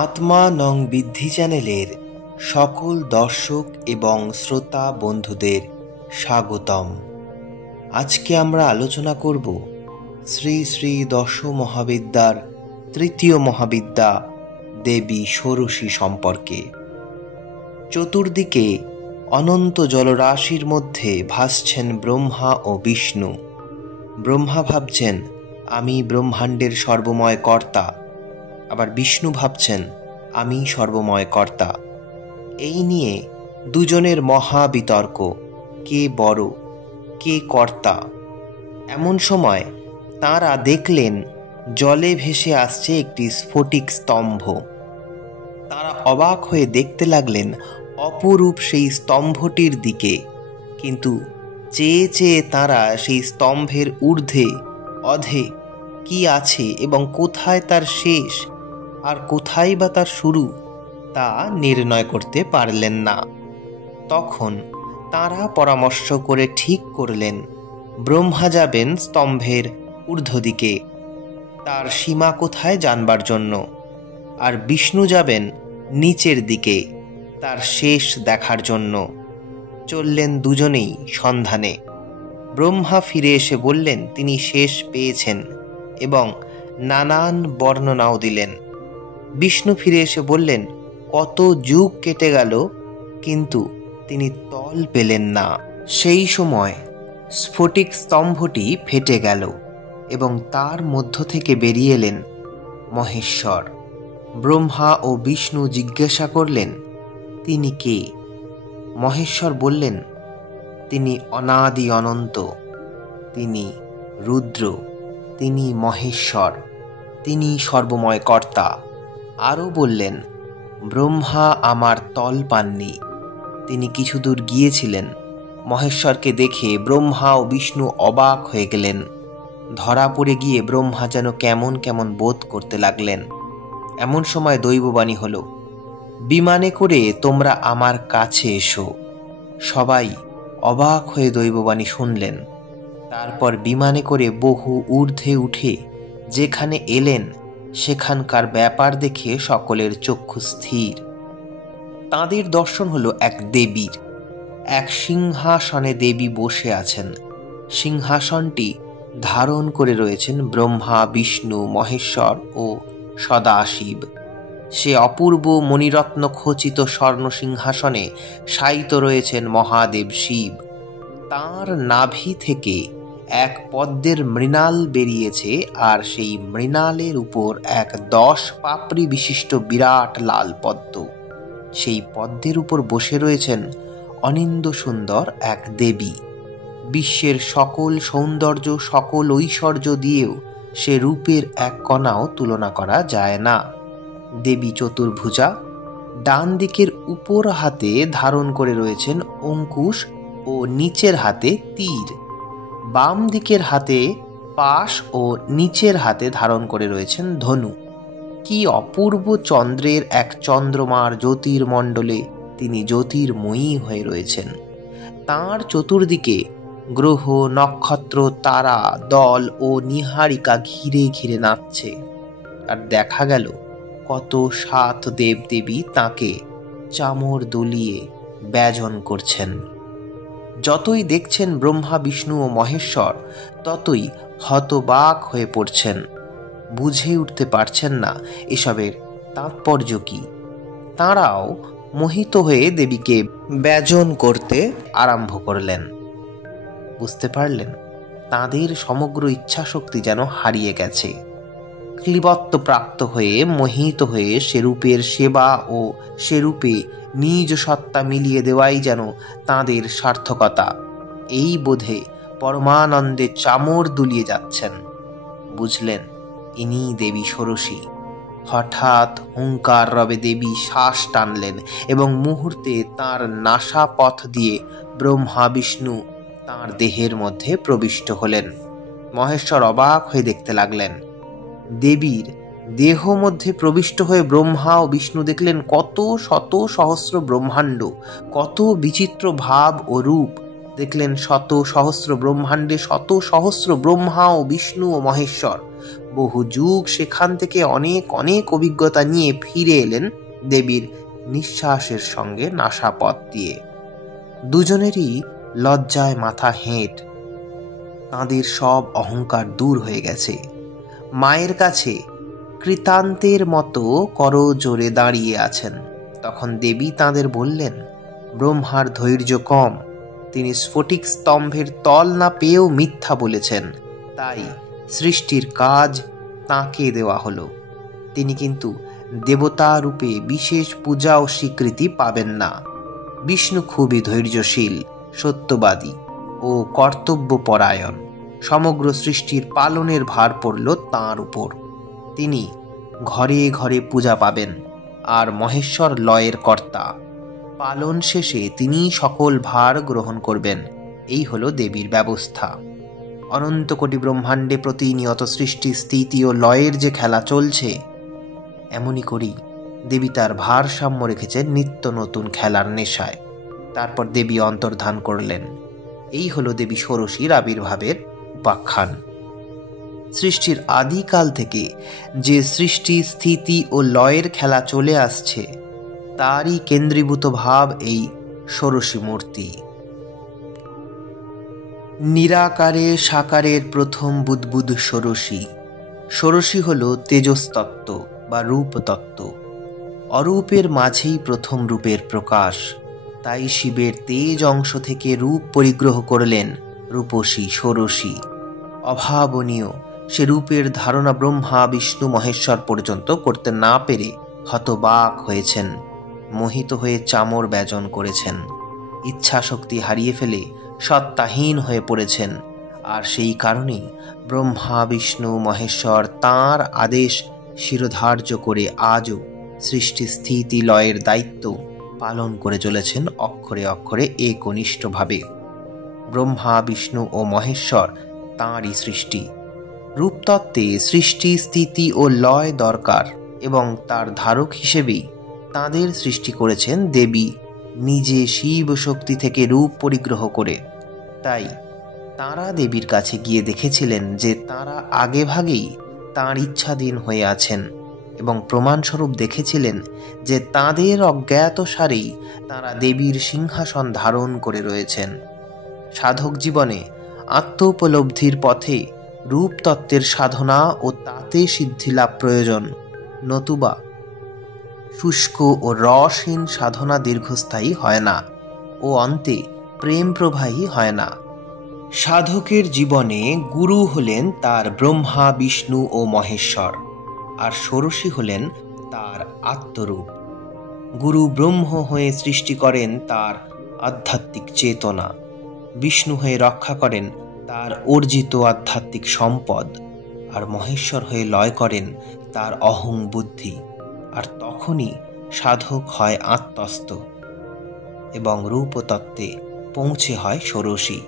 আত্মা নং বৃদ্ধি চ্যানেলের সকল দর্শক এবং শ্রোতা বন্ধুদের স্বাগতম। আজকে আমরা আলোচনা করব শ্রী শ্রী দশ মহাবিদ্যার তৃতীয় মহাবিদ্যা দেবী ষোড়শী সম্পর্কে। চতুর্দিকে অনন্ত জলরাশির মধ্যে ভাসছেন ব্রহ্মা ও বিষ্ণু। ব্রহ্মা ভাবছেন আমি ব্রহ্মাণ্ডের সর্বময় কর্তা, আবার বিষ্ণু ভাবছেন আমি সর্বময় কর্তা। এই নিয়ে দুজনের মহা বিতর্ক, কে বড় কে কর্তা। এমন সময় তাঁরা দেখলেন জলে ভেসে আসছে একটি স্ফটিক স্তম্ভ। তাঁরা অবাক হয়ে দেখতে লাগলেন অপরূপ সেই স্তম্ভটির দিকে, কিন্তু চেয়ে চেয়ে তাঁরা সেই স্তম্ভের ঊর্ধ্বে অধে কি আছে এবং কোথায় তার শেষ আর কোথায় বা তার শুরু তা নির্ণয় করতে পারলেন না। তখন তাঁরা পরামর্শ করে ঠিক করলেন ব্রহ্মা যাবেন স্তম্ভের ঊর্ধ্বদিকে তার সীমা কোথায় জানবার জন্য, আর বিষ্ণু যাবেন নিচের দিকে তার শেষ দেখার জন্য। চললেন দুজনেই সন্ধানে। ব্রহ্মা ফিরে এসে বললেন তিনি শেষ পেয়েছেন এবং নানান বর্ণনাও দিলেন। বিষ্ণু ফিরে এসে বললেন কত যুগ কেটে গেল, কিন্তু তিনি তল পেলেন না। সেই সময় স্ফটিক স্তম্ভটি ফেটে গেল এবং তার মধ্য থেকে বেরিয়ে এলেন মহেশ্বর। ব্রহ্মা ও বিষ্ণু জিজ্ঞাসা করলেন তিনি কে? মহেশ্বর বললেন তিনি অনাদি অনন্ত, তিনি রুদ্র, তিনি মহেশ্বর, তিনি সর্বময় কর্তা। আরও বললেন ব্রহ্মা আমার তল পাননি, তিনি কিছু দূর গিয়েছিলেন। মহেশ্বরকে দেখে ব্রহ্মা ও বিষ্ণু অবাক হয়ে গেলেন। ধরা পড়ে গিয়ে ব্রহ্মা যেন কেমন কেমন বোধ করতে লাগলেন। এমন সময় দৈববাণী হলো বিমানে করে তোমরা আমার কাছে এসো। সবাই অবাক হয়ে দৈববাণী শুনলেন। তারপর বিমানে করে বহু ঊর্ধ্বে উঠে যেখানে এলেন সেখানকার ব্যাপার দেখে সকলের চক্ষু স্থির। তাঁদের দর্শন হলো এক দেবীর। এক সিংহাসনে দেবী বসে আছেন। সিংহাসনটি ধারণ করে রয়েছেন ব্রহ্মা, বিষ্ণু, মহেশ্বর ও সদাশিব। সে অপূর্ব মণিরত্ন খচিত স্বর্ণ সিংহাসনে শায়িত রয়েছেন মহাদেব শিব। তাঁর নাভি থেকে এক পদ্মের মৃণাল বেরিয়েছে, আর সেই মৃণালের উপর এক 10 পাপড়ি বিশিষ্ট বিরাট লাল পদ্ম। সেই পদ্মের উপর বসে রয়েছেন অনিন্দ্য সুন্দর এক দেবী। বিশ্বের সকল সৌন্দর্য, সকল ঐশ্বর্য দিয়েও সে রূপের এক কণাও তুলনা করা যায় না। দেবী চতুর্ভুজা। ডান দিকের উপর হাতে ধারণ করে রয়েছেন অঙ্কুশ ও নিচের হাতে তীর। বাম দিকের হাতে পাশ ও নিচের হাতে ধারণ করে রয়েছেন ধনু। কি অপূর্ব চন্দ্রের এক চন্দ্রমার জ্যোতির্মণ্ডলে তিনি জ্যোতির্ময়ী হয়ে রয়েছেন। তাঁর চতুর্দিকে গ্রহ, নক্ষত্র, তারা দল ও নীহারিকা ঘিরে ঘিরে নাচছে। আর দেখা গেল কত 7 দেবদেবী তাঁকে চামর দুলিয়ে ব্যজন করছেন। যতই দেখছেন ব্রহ্মা, বিষ্ণু ও মহেশ্বর, ততই হতবাক হয়ে পড়ছেন। বুঝে উঠতে পারছেন না এসবের তাৎপর্য কি। তাঁরাও মোহিত হয়ে দেবীকে ব্যজন করতে আরম্ভ করলেন। বুঝতে পারলেন তাঁদের সমগ্র ইচ্ছাশক্তি যেন হারিয়ে গেছে। ক্লীবত্ব প্রাপ্ত হয়ে মোহিত হয়ে সেরূপের সেবা ও সেরূপে নিজ সত্তা মিলিয়ে দেওয়াই যেন তাঁদের সার্থকতা। এই বোধে পরমানন্দে চামর দুলিয়ে যাচ্ছেন। বুঝলেন ইনি দেবী ষোড়শী। হঠাৎ হুঙ্কার রবে দেবী শ্বাস টানলেন এবং মুহূর্তে তাঁর নাসা পথ দিয়ে ব্রহ্মা, বিষ্ণু তাঁর দেহের মধ্যে প্রবিষ্ট হলেন। মহেশ্বর অবাক হয়ে দেখতে লাগলেন। দেবীর দেহ মধ্যে প্রবিষ্ট হয়ে ব্রহ্মা ও বিষ্ণু দেখলেন কত শত সহস্র ব্রহ্মাণ্ড, কত বিচিত্র ভাব ও রূপ। দেখলেন শত সহস্র ব্রহ্মাণ্ডে শত সহস্র ব্রহ্মা ও বিষ্ণু ও মহেশ্বর। বহু যুগ সেখান থেকে অনেক অনেক অভিজ্ঞতা নিয়ে ফিরে এলেন দেবীর নিঃশ্বাসের সঙ্গে নাসাপথ দিয়ে। দুজনেরই লজ্জায় মাথা হেঁট, তাঁদের সব অহংকার দূর হয়ে গেছে। মায়ের কাছে কৃতান্তের মতো করজোড়ে দাঁড়িয়ে আছেন। তখন দেবী তাঁদের বললেন, ব্রহ্মার ধৈর্য কম, তিনি স্ফটিক স্তম্ভের তল না পেয়েও মিথ্যা বলেছেন, তাই সৃষ্টির কাজ তাঁকে দেওয়া হলো। তিনি কিন্তু দেবতা রূপে বিশেষ পূজা ও স্বীকৃতি পাবেন না। বিষ্ণু খুবই ধৈর্যশীল, সত্যবাদী ও কর্তব্যপরায়ণ। সমগ্র সৃষ্টির পালনের ভার পড়ল তাঁর উপর। তিনি ঘরে ঘরে পূজা পাবেন, আর মহেশ্বর লয়ের কর্তা। পালন শেষে তিনি সকল ভার গ্রহণ করবেন। এই হলো দেবীর ব্যবস্থা। অনন্ত কোটি ব্রহ্মাণ্ডে প্রতিনিয়ত সৃষ্টি, স্থিতি ও লয়ের যে খেলা চলছে, এমনই করেই দেবী তার ভারসাম্য রেখেছেন নিত্য নতুন খেলার নেশায়। তারপর দেবী অন্তর্ধান করলেন। এই হলো দেবী ষোড়শীর আবির্ভাবের উপাখ্যান। সৃষ্টির আদিকাল থেকে যে সৃষ্টি, স্থিতি ও লয়ের খেলা চলে আসছে, তারই কেন্দ্রীভূত ভাব এই ষোড়শী মূর্তি। নিরাকারে সাকারের প্রথম বুদ্বুদ ষোড়শী। ষোড়শী হল তেজস্তত্ত্ব বা রূপতত্ত্ব। অরূপের মাঝেই প্রথম রূপের প্রকাশ। তাই শিবের তেজ অংশ থেকে রূপ পরিগ্রহ করলেন রূপসী ষোড়শী। অভাবনীয় সে রূপের ধারণা ব্রহ্মা, বিষ্ণু, মহেশ্বর পর্যন্ত করতে না পেরে হতবাক হয়েছেন, মোহিত হয়ে চামর ব্যজন করেছেন, ইচ্ছাশক্তি হারিয়ে ফেলে সত্তাহীন হয়ে পড়েছেন। আর সেই কারণেই ব্রহ্মা, বিষ্ণু, মহেশ্বর তাঁর আদেশ শিরোধার্য করে আজও সৃষ্টি, স্থিতি, লয়ের দায়িত্ব পালন করে চলেছেন অক্ষরে অক্ষরে একনিষ্ঠভাবে। ব্রহ্মা, বিষ্ণু ও মহেশ্বর তাঁরই সৃষ্টি। রূপতত্ত্বে সৃষ্টি, স্থিতি ও লয় দরকার, এবং তার ধারক হিসেবেই তাঁদের সৃষ্টি করেছেন দেবী নিজে শিব শক্তি থেকে রূপ পরিগ্রহ করে। তাই তাঁরা দেবীর কাছে গিয়ে দেখেছিলেন যে তাঁরা আগেভাগেই তাঁর ইচ্ছাধীন হয়ে আছেন, এবং প্রমাণস্বরূপ দেখেছিলেন যে তাঁদের অজ্ঞাতসারেই তাঁরা দেবীর সিংহাসন ধারণ করে রয়েছেন। সাধক জীবনে আত্মোপলব্ধির পথে রূপতত্ত্বের সাধনা ও তাতে সিদ্ধিলাভ প্রয়োজন, নতুবা শুষ্ক ও রসহীন সাধনা দীর্ঘস্থায়ী হয় না ও অন্তে প্রেম প্রবাহী হয় না। সাধকের জীবনে গুরু হলেন তার ব্রহ্মা, বিষ্ণু ও মহেশ্বর, আর ষোড়শী হলেন তার আত্মরূপ। গুরু ব্রহ্ম হয়ে সৃষ্টি করেন তার আধ্যাত্মিক চেতনা, বিষ্ণু হয়ে রক্ষা করেন তার অর্জিত আধ্যাত্মিক সম্পদ, আর মহেশ্বর হয়ে লয় করেন তার অহং বুদ্ধি। আর তখনই সাধক হয় আত্মস্থ এবং রূপতত্ত্বে পৌঁছে হয় ষোড়শী।